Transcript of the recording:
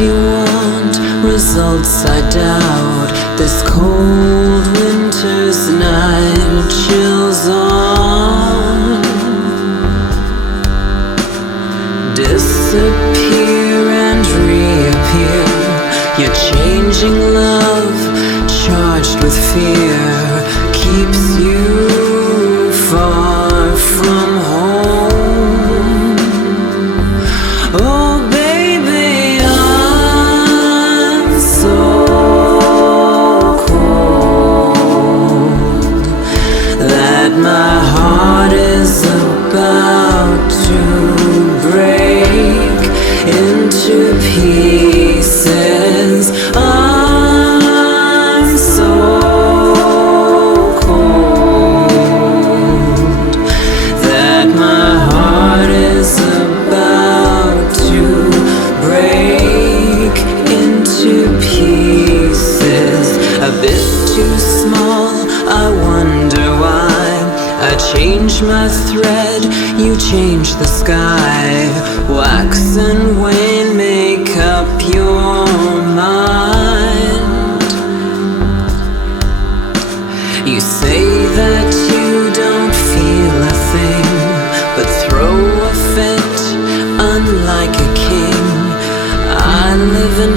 you want, results I doubt. This cold winter's night chills on. Disappear and reappear. Your changing love, charged with fear, keeps you far from home. Oh baby, I'm so cold that my heart is about to break into pieces. I'm so cold that my heart is about to break into pieces. A bit too small, I wonder why. I change my thread, you change the sky. Wax and wane make up your mind. You say that you don't feel a thing, but throw a fit unlike a king. I live in